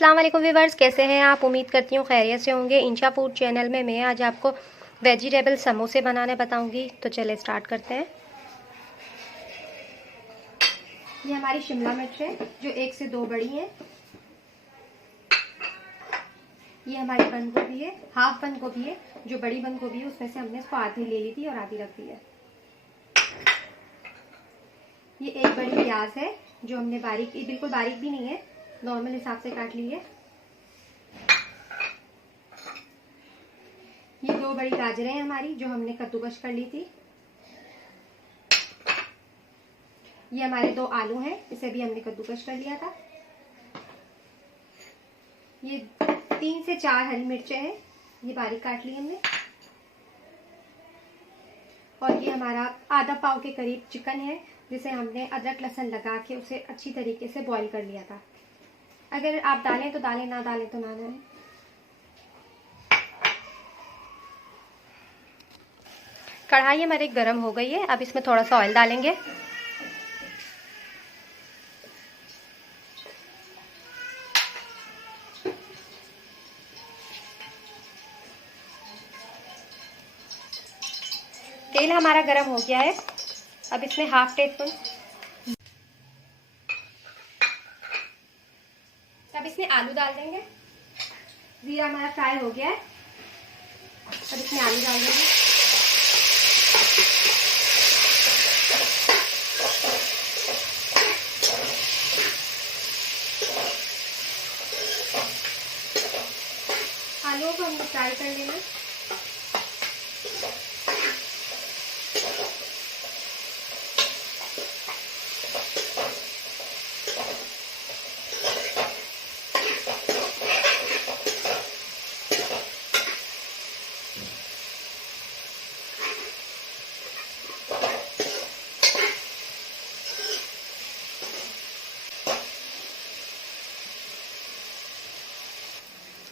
अस्सलाम वालेकुम व्यूवर्स, कैसे हैं आप। उम्मीद करती हूँ खैरियत से होंगे। इंशा फूड चैनल में मैं आज आपको वेजिटेबल समोसे बनाने बताऊंगी। तो चले स्टार्ट करते हैं। ये हमारी शिमला मिर्च है जो 1 से 2 बड़ी हैं। ये हमारी बंद गोभी है, हाफ बंद गोभी है। जो बड़ी बंद गोभी है उसमें से हमने इसको आधी ले ली थी और आधी रख दी है। ये 1 बड़ी प्याज है जो हमने बारीक, बिल्कुल बारीक भी नहीं है, नॉर्मल हिसाब से काट ली है। ये 2 बड़ी गाजरें हैं हमारी जो हमने कद्दूकस कर ली थी। ये हमारे 2 आलू हैं, इसे भी हमने कद्दूकस कर लिया था। ये 3 से 4 हरी मिर्चें हैं, ये बारीक काट ली हमने। और ये हमारा आधा पाव के करीब चिकन है जिसे हमने अदरक लहसुन लगा के उसे अच्छी तरीके से बॉईल कर लिया था। अगर आप डालें तो डालें, ना डालें तो ना डालें। कढ़ाई हमारी गर्म हो गई है, अब इसमें थोड़ा सा ऑयल डालेंगे। तेल हमारा गर्म हो गया है, अब इसमें हाफ टी स्पून, अब इसमें आलू डाल देंगे। जीरा हमारा फ्राई हो गया है, अब इसमें आलू डाल देंगे। आलूओं को हमने फ्राई कर लेना।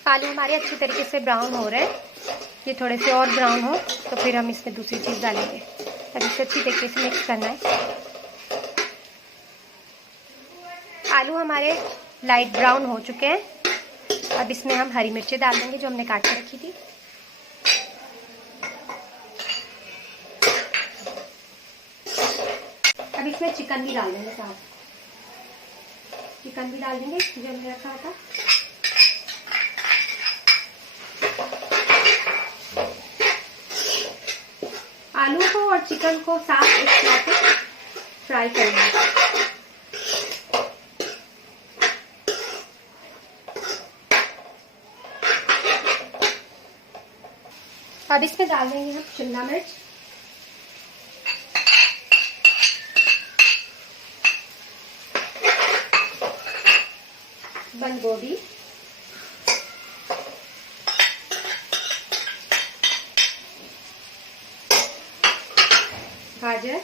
आलू हमारे अच्छी तरीके से ब्राउन हो रहे हैं। ये थोड़े से और ब्राउन हो तो फिर हम इसमें दूसरी चीज़ डालेंगे। अब इसे अच्छी तरीके से मिक्स करना है। आलू हमारे लाइट ब्राउन हो चुके हैं, अब इसमें हम हरी मिर्चें डाल देंगे जो हमने काट के रखी थी। अब इसमें चिकन भी डाल देंगे साथ, चिकन भी डाल देंगे जो हमने रखा था। आलू को और चिकन को साथ एक साथ फ्राई करेंगे। अब इसमें डाल देंगे हम शिमला मिर्च, बंद गोभी, गाजर,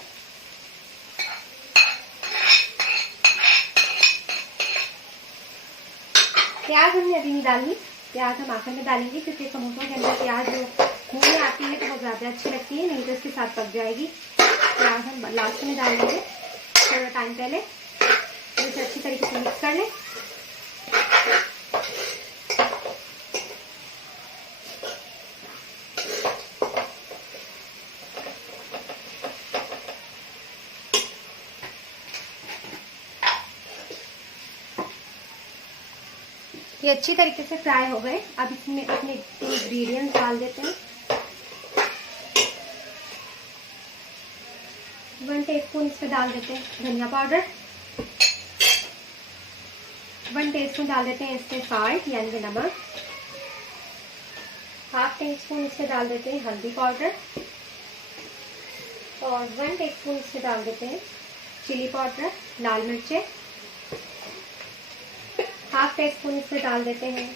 प्याज हमने अभी नहीं डाली, प्याज हम आखिर में डालेंगे क्योंकि समोसों के अंदर प्याज मुंह में आती है तो बहुत ज़्यादा अच्छी लगती है, नहीं तो इसके साथ पक जाएगी। प्याज हम लास्ट में डालेंगे थोड़ा टाइम पहले। इसे अच्छी तरीके से मिक्स कर लें। ये अच्छी तरीके से फ्राई हो गए, अब इसमें अपने इंग्रेडिएंट्स डाल देते हैं। 1 टीस्पून इसमें डाल देते हैं धनिया पाउडर, 1 टीस्पून डाल देते हैं इसमें सॉल्ट यानी कि नमक, हाफ टीस्पून इसमें डाल देते हैं हल्दी पाउडर और 1 टीस्पून इसमें डाल देते हैं चिली पाउडर, लाल मिर्चें, हाफ टीस्पून इसमें डाल देते हैं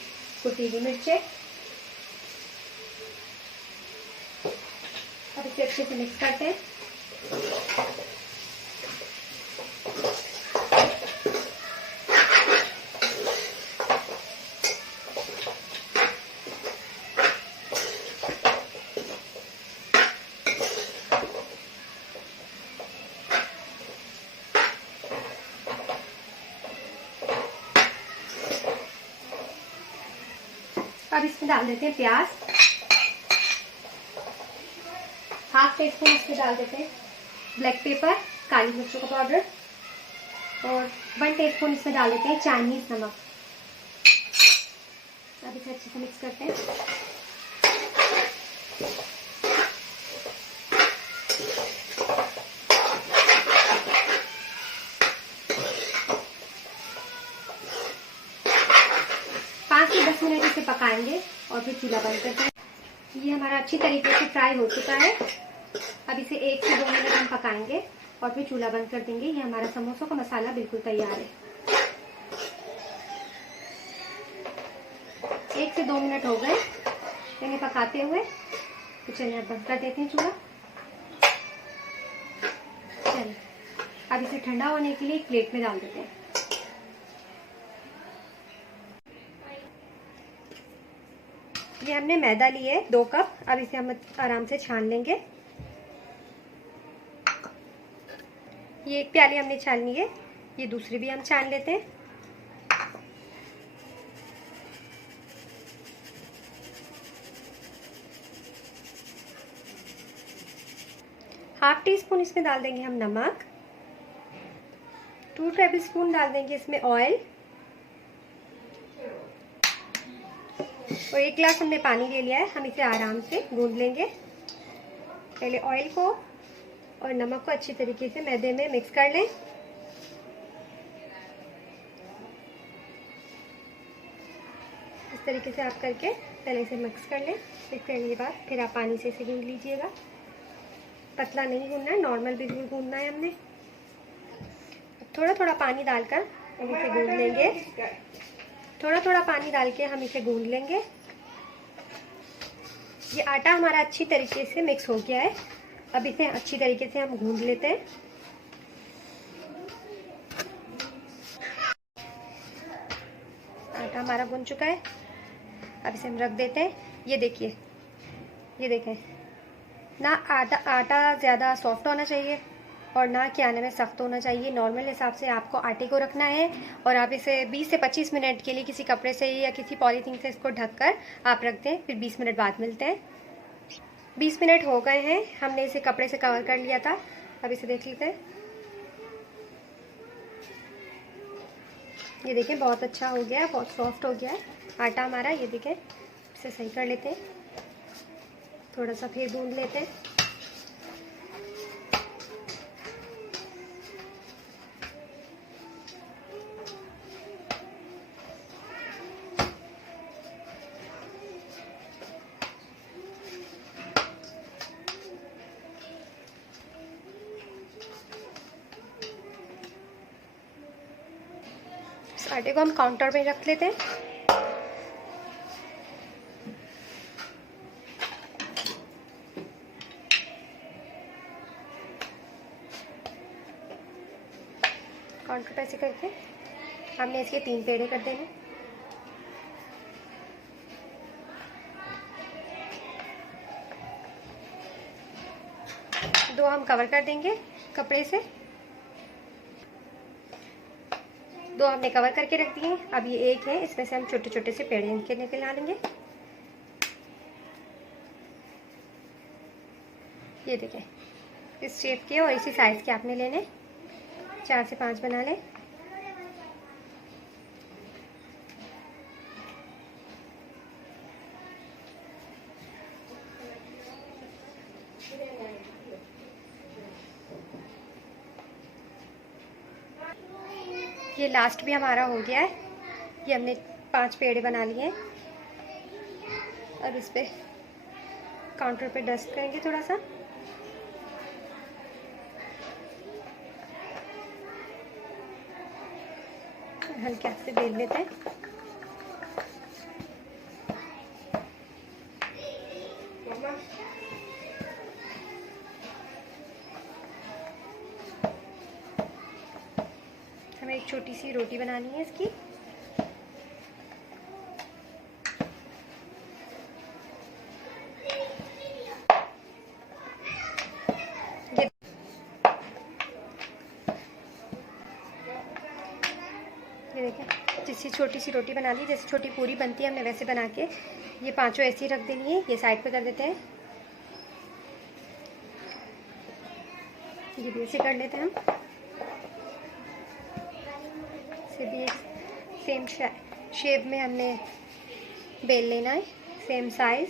कुटी हुई मिर्चें। अब इसे अच्छे से मिक्स करते हैं। अब इसमें डाल देते हैं प्याज, हाफ टी स्पून इसमें डाल देते हैं ब्लैक पेपर, काली मिर्चों का पाउडर, और 1 टीस्पून इसमें डाल देते हैं चाइनीज नमक। अब इसे अच्छे से मिक्स करते हैं। पाँच से 10 मिनट इसे पकाएंगे और फिर चूल्हा बंद करते हैं। ये हमारा अच्छी तरीके से फ्राई हो चुका है। अब इसे 1 से 2 मिनट हम पकाएंगे और फिर चूल्हा बंद कर देंगे। ये हमारा समोसों का मसाला बिल्कुल तैयार है। 1 से 2 मिनट हो गए इन्हें पकाते हुए, तो चलिए अब बंद कर देते हैं चूल्हा। चलिए अब इसे ठंडा होने के लिए एक प्लेट में डाल देते हैं। ये हमने मैदा लिए है 2 कप। अब इसे हम आराम से छान लेंगे। ये 1 प्याली हमने छान ली है, ये दूसरी भी हम छान लेते हैं। हाफ टी स्पून इसमें डाल देंगे हम नमक, 2 टेबल स्पून डाल देंगे इसमें ऑयल, और 1 गिलास हमने पानी ले लिया है। हम इसे आराम से गूंद लेंगे। पहले ऑयल को और नमक को अच्छी तरीके से मैदे में मिक्स कर लें। इस तरीके से आप करके पहले इसे मिक्स कर लें। मिक्स करने के बाद फिर आप पानी से इसे गूंद लीजिएगा। पतला नहीं गूंदना है, नॉर्मल बिल्कुल गूंदना है हमने। थोड़ा थोड़ा पानी डालकर हम इसे गूंद लेंगे। थोड़ा थोड़ा पानी डाल के हम इसे गूंद लेंगे। ये आटा हमारा अच्छी तरीके से मिक्स हो गया है। अब इसे अच्छी तरीके से हम गूंद लेते हैं। आटा हमारा गूंद चुका है। अब इसे हम रख देते हैं। ये देखिए, ये देखें ना, आटा ज़्यादा सॉफ्ट होना चाहिए और ना कि आने में सख्त होना चाहिए। नॉर्मल हिसाब से आपको आटे को रखना है और आप इसे 20 से 25 मिनट के लिए किसी कपड़े से या किसी पॉलीथीन से इसको ढककर आप रख दें। फिर 20 मिनट बाद मिलते हैं। 20 मिनट हो गए हैं, हमने इसे कपड़े से कवर कर लिया था। अब इसे देख लेते हैं। ये देखें बहुत अच्छा हो गया है, बहुत सॉफ्ट हो गया है आटा हमारा। ये देखें, इसे सही कर लेते हैं। थोड़ा सा फिर गूंद लेते हैं। इस आटे को हम काउंटर पे रख लेते हैं। काउंटर पे ऐसे करके हमने इसके 3 पेड़े कर देने। दो हम कवर कर देंगे कपड़े से। 2 हमने कवर करके रख दिए। अब ये 1 है, इसमें से हम छोटे छोटे से पेड़े इनके निकला लेंगे। ये देखें, इस शेप के और इसी साइज के आपने लेने। 4 से 5 बना लें। ये लास्ट भी हमारा हो गया है। ये हमने 5 पेड़े बना लिए हैं। अब इस पे काउंटर पे डस्ट करेंगे थोड़ा सा। हल्के हाथ से बेल लेते हैं। हमें एक छोटी सी रोटी बनानी है इसकी। ये देखें, जिस ऐसी छोटी सी रोटी बना ली, जैसे छोटी पूरी बनती है हमने वैसे बना के ये 5 ऐसे ही रख देनी है। ये साइड पे कर देते हैं। ये भी ऐसे कर लेते हैं हम। इसे भी सेम शेप में हमने बेल लेना है, सेम साइज।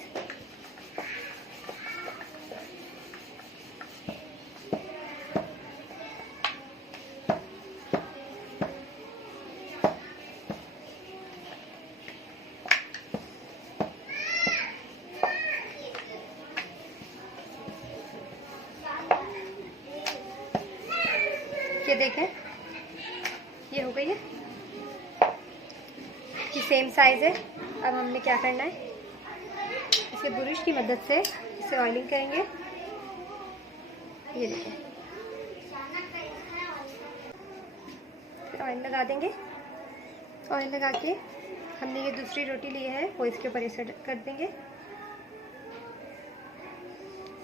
ये देखें, ये हो गई है, ये सेम साइज है। अब हमने क्या करना है, इसे ब्रश की मदद से इसे ऑयलिंग करेंगे। ये देखें, फिर ऑयल लगा देंगे। ऑयल लगा के हमने ये दूसरी रोटी ली है वो इसके ऊपर ऐसे कर देंगे,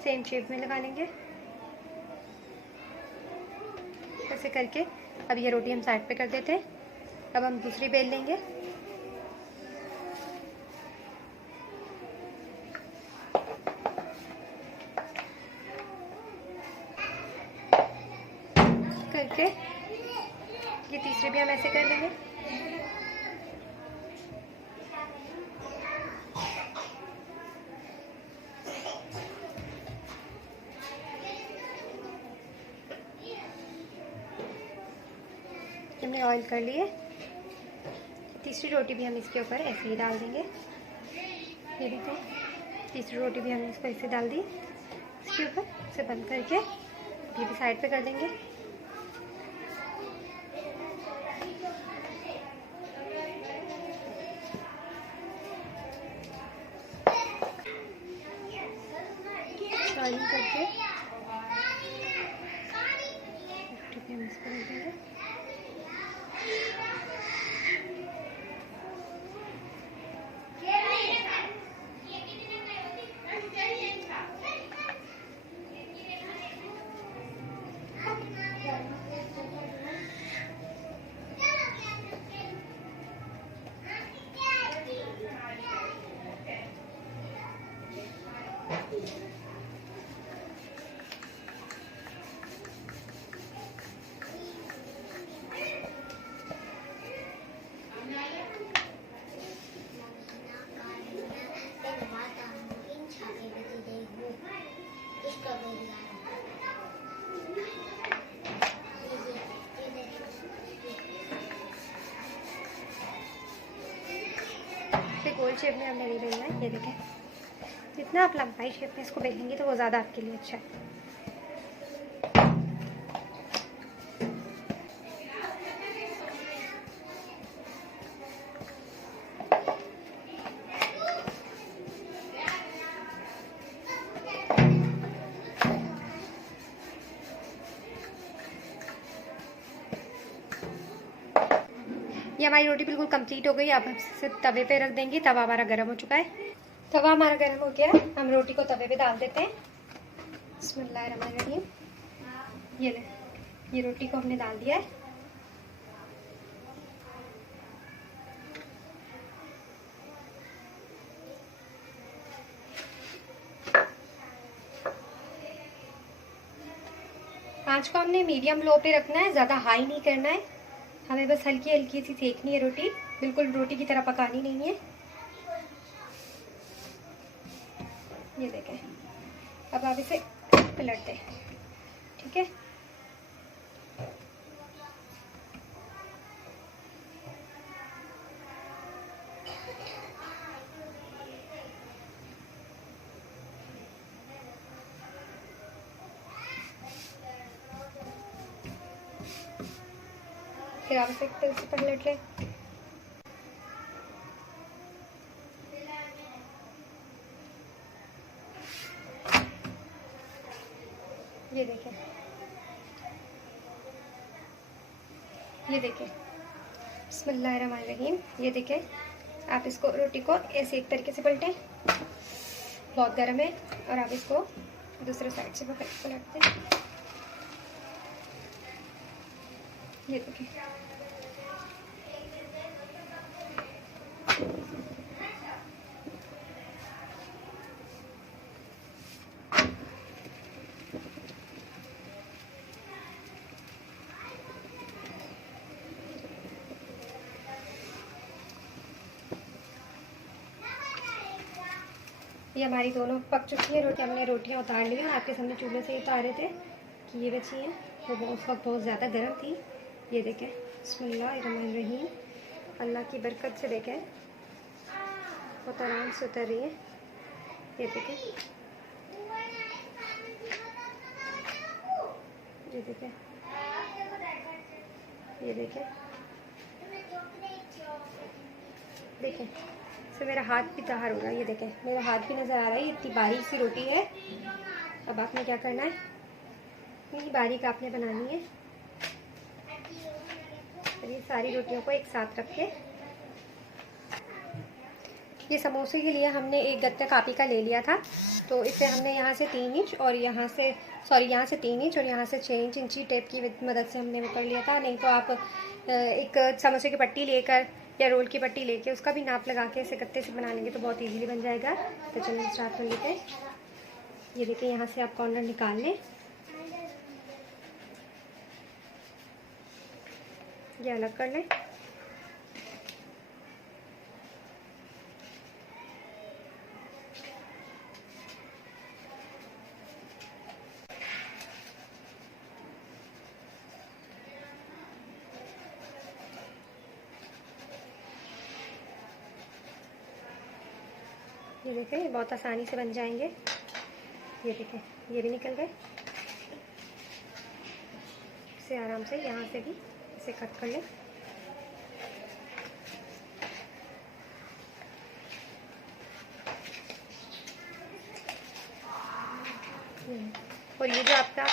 सेम शेप में लगा लेंगे ऐसे करके। अब ये रोटी हम साइड पे कर देते हैं। अब हम दूसरी बेल लेंगे। करके ये तीसरी भी हम ऐसे कर लेंगे। हमने ऑयल कर लिए। तीसरी रोटी भी हम इसके ऊपर ऐसे ही डाल देंगे। ये देखिए, तीसरी रोटी भी हमने इसको ऐसे डाल दी इसके ऊपर। इसे बंद करके ये भी साइड पे कर देंगे। ऑयलिंग करके रोटी भी हम इसको रख देंगे। गोल शेप में हमने नहीं बेलना है। ये देखें, जितना आप लंबाई शेप में इसको बेलेंगे तो वो ज़्यादा आपके लिए अच्छा है। ये हमारी रोटी बिल्कुल कंप्लीट हो गई। अब हम इसे तवे पे रख देंगे। तवा हमारा गर्म हो चुका है। तवा हमारा गर्म हो गया है। हम रोटी को तवे पे डाल देते हैं। बिस्मिल्लाहिर्रहमानिर्रहीम। ये ले, ये रोटी को हमने डाल दिया है। आँच को हमने मीडियम लो पे रखना है, ज़्यादा हाई नहीं करना है। हमें बस हल्की हल्की सी सेकनी है रोटी, बिल्कुल रोटी की तरह पकानी नहीं है। ये देखें, अब आप इसे पलट दें। ठीक है, फिर आप इसे एक तरह से पलट लें। ये देखें, ये देखें, बिस्मिल्लाहिर्रहमानिर्रहीम। ये देखें, आप इसको रोटी को ऐसे एक तरीके से पलटें, बहुत गर्म है। और आप इसको दूसरे साइड से पलटते हैं। ये देखें, ये हमारी दोनों पक चुकी है रोटी। हमने रोटियां उतार ली हैं, आपके सामने चूल्हे से ही उतारे थे कि ये बची हैं। वो उस वक्त बहुत ज़्यादा गर्म थी। ये देखें, बिस्मिल्लाहिर्रहमानिर्रहीम, अल्लाह की बरकत से देखें बहुत आराम से उतर रही है। ये देखें, ये देखें, ये देखें, देखें। इससे मेरा हाथ भी बाहर हो रहा है। ये देखें, मेरा हाथ भी नज़र आ रहा है। इतनी बारीक सी रोटी है। अब आपने क्या करना है, इतनी बारीक आपने बनानी है। और ये सारी रोटियों को एक साथ रख के, ये समोसे के लिए हमने एक गत्ते कापी का ले लिया था। तो इसे हमने यहाँ से 3 इंच और यहाँ से यहाँ से 3 इंच और यहाँ से 6 इंच इंची टेप की मदद से हमने वो कर लिया था। नहीं तो आप एक समोसे की पट्टी लेकर या रोल की पट्टी लेके उसका भी नाप लगा के इसे गत्ते से बना लेंगे तो बहुत इजीली बन जाएगा। तो चलिए स्टार्ट कर लेते हैं। ये देखिए, यहाँ से आप कॉर्नर निकाल लें, ये अलग कर लें। ये देखें, ये बहुत आसानी से बन जाएंगे। ये देखें, ये भी निकल गए। इसे आराम से यहाँ से भी इसे कट कर लें। और ये जो आपका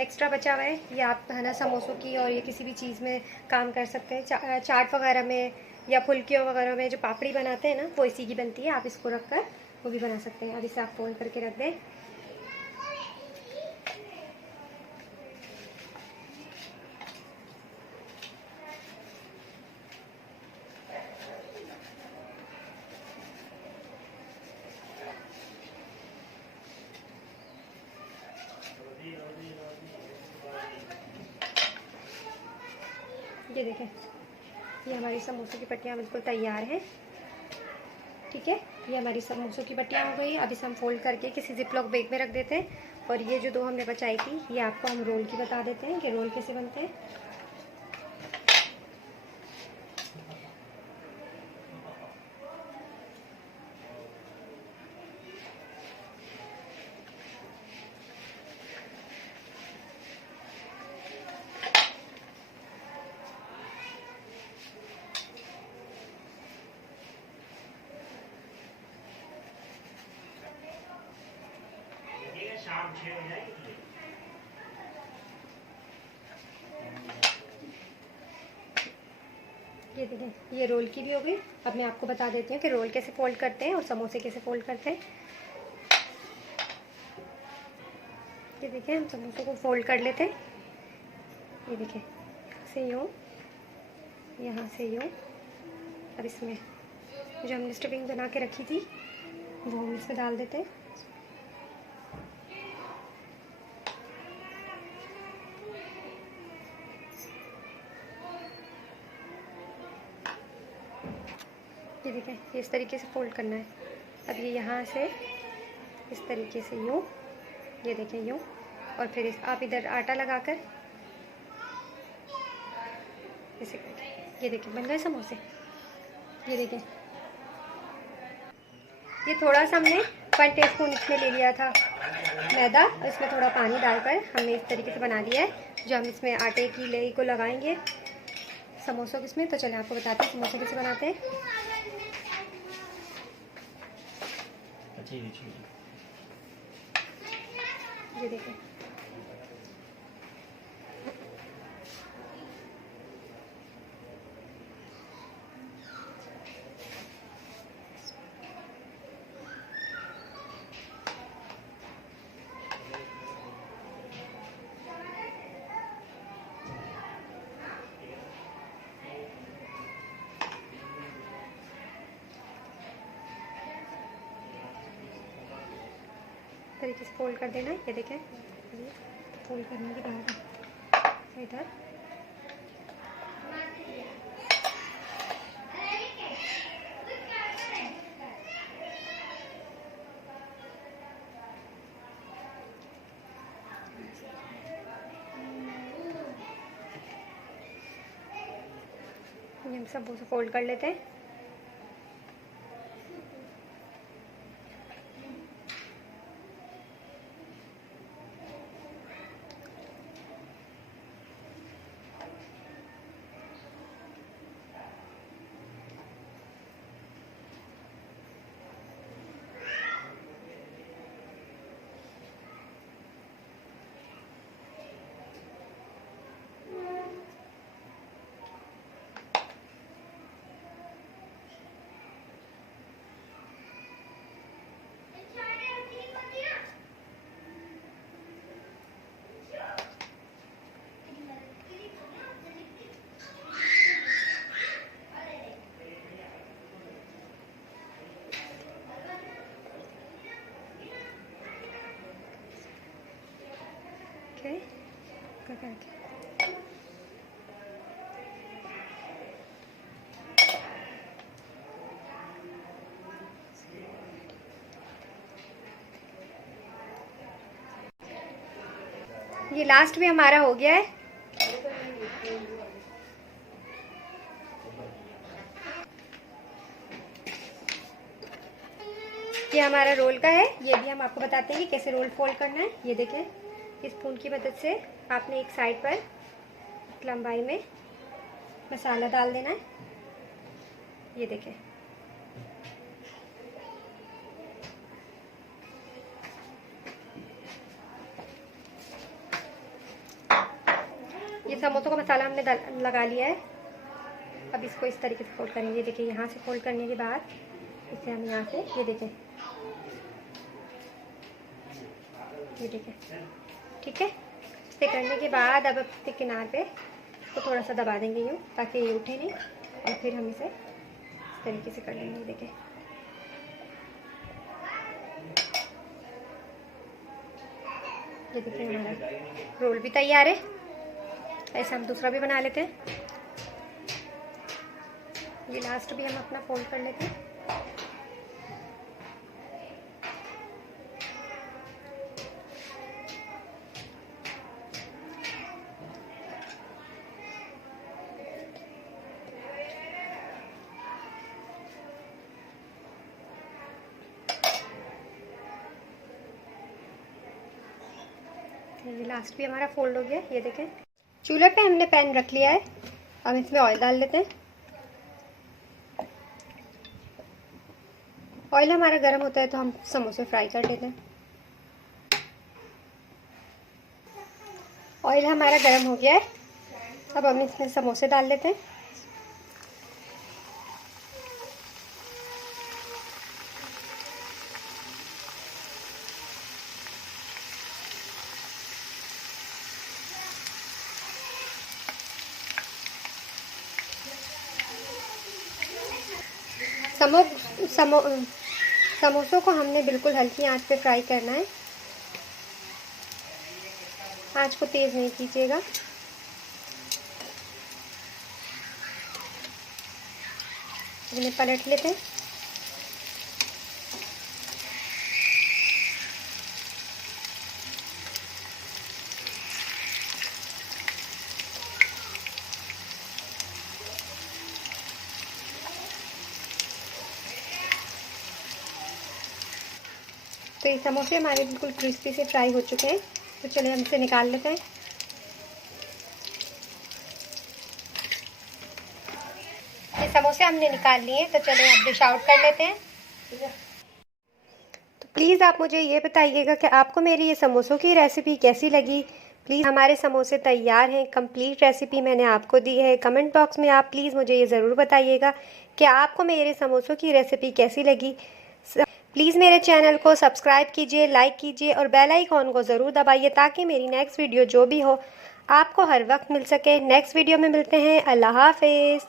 एक्स्ट्रा बचा हुआ है, ये आप है ना समोसों की और ये किसी भी चीज़ में काम कर सकते हैं। चाट वगैरह में या फुल्कियों वगैरह में जो पापड़ी बनाते हैं ना, वो इसी की बनती है। आप इसको रख कर वो भी बना सकते हैं। अब इसे आप फोल्ड करके रख दें। ये देखें, ये हमारी समोसों की पट्टियाँ बिल्कुल तैयार हैं। ठीक है, ये हमारी समोसों की पट्टियाँ हो गई। अब इसे हम फोल्ड करके किसी जिपलॉक बैग में रख देते हैं। और ये जो 2 हमने बचाई थी, ये आपको हम रोल की बता देते हैं कि रोल कैसे बनते हैं। शाम 6 हो जाएगी। ये देखें, ये रोल की भी हो गई। अब मैं आपको बता देती हूँ कि रोल कैसे फोल्ड करते हैं और समोसे कैसे फोल्ड करते हैं। ये देखें, हम समोसों को फोल्ड कर लेते हैं। ये देखें, से यूँ, यहाँ से यूँ। अब इसमें जो हमने स्टफिंग बना के रखी थी वो हम इसमें डाल देते हैं। ये देखें, ये इस तरीके से फोल्ड करना है। अब ये यहाँ से इस तरीके से यूँ, ये देखें यूँ, और फिर आप इधर आटा लगाकर ऐसे करके, ये देखें बन गए समोसे। ये देखें, ये थोड़ा सा हमने 1 टीस्पून इसमें ले लिया था मैदा, और इसमें थोड़ा पानी डालकर हमने इस तरीके से बना दिया है। जो हम इसमें आटे की लेई को लगाएंगे समोसों के इसमें। तो चलिए आपको बताते हैं समोसे कैसे बनाते हैं। ये देखें, तरीके से फोल्ड कर देना है। ये देखें, फोल्ड करने के बाद इधर हम समोसे फोल्ड कर लेते हैं। ओके, ये लास्ट भी हमारा हो गया है। ये हमारा रोल का है। ये भी हम आपको बताते हैं कि कैसे रोल फोल्ड करना है। ये देखें, इस स्पून की मदद से आपने एक साइड पर लंबाई में मसाला डाल देना है। ये देखें, ये समोसों का मसाला हमने लगा लिया है। अब इसको इस तरीके से फोल्ड करेंगे। देखिए, यहाँ से फोल्ड करने के बाद इसे हम यहाँ से ये देखें, ठीक है। इसे करने के बाद अब इसके किनार पे इसको थोड़ा सा दबा देंगे यूँ, ताकि ये उठे नहीं, और फिर हम इसे इस तरीके से कर लेंगे। देखें, ये देखिए हमारा रोल भी तैयार है। ऐसे हम दूसरा भी बना लेते हैं। ये लास्ट भी हम अपना फोल्ड कर लेते हैं। ये लास्ट भी हमारा फोल्ड हो गया। ये देखें, चूल्हे पे हमने पैन रख लिया है। अब इसमें ऑयल डाल लेते हैं। ऑयल हमारा गर्म होता है तो हम समोसे फ्राई कर लेते हैं। ऑयल हमारा गर्म हो गया है। अब हम इसमें समोसे डाल लेते हैं। समोसों को हमने बिल्कुल हल्की आंच पे फ्राई करना है। आंच को तेज़ नहीं कीजिएगा। इन्हें पलट लेते हैं। तो ये समोसे हमारे बिल्कुल क्रिस्पी से फ्राई हो चुके हैं। तो चलिए हम इसे निकाल लेते हैं। ये समोसे हमने निकाल लिए, तो चलिए आप डिश आउट कर लेते हैं। तो प्लीज़ आप मुझे ये बताइएगा कि आपको मेरी ये समोसों की रेसिपी कैसी लगी। प्लीज़, हमारे समोसे तैयार हैं। कंप्लीट रेसिपी मैंने आपको दी है। कमेंट बॉक्स में आप प्लीज़ मुझे ये ज़रूर बताइएगा कि आपको मेरे समोसों की रेसिपी कैसी लगी। प्लीज़ मेरे चैनल को सब्सक्राइब कीजिए, लाइक कीजिए और बेल आइकॉन को ज़रूर दबाइए, ताकि मेरी नेक्स्ट वीडियो जो भी हो आपको हर वक्त मिल सके। नेक्स्ट वीडियो में मिलते हैं। अल्लाह हाफिज़।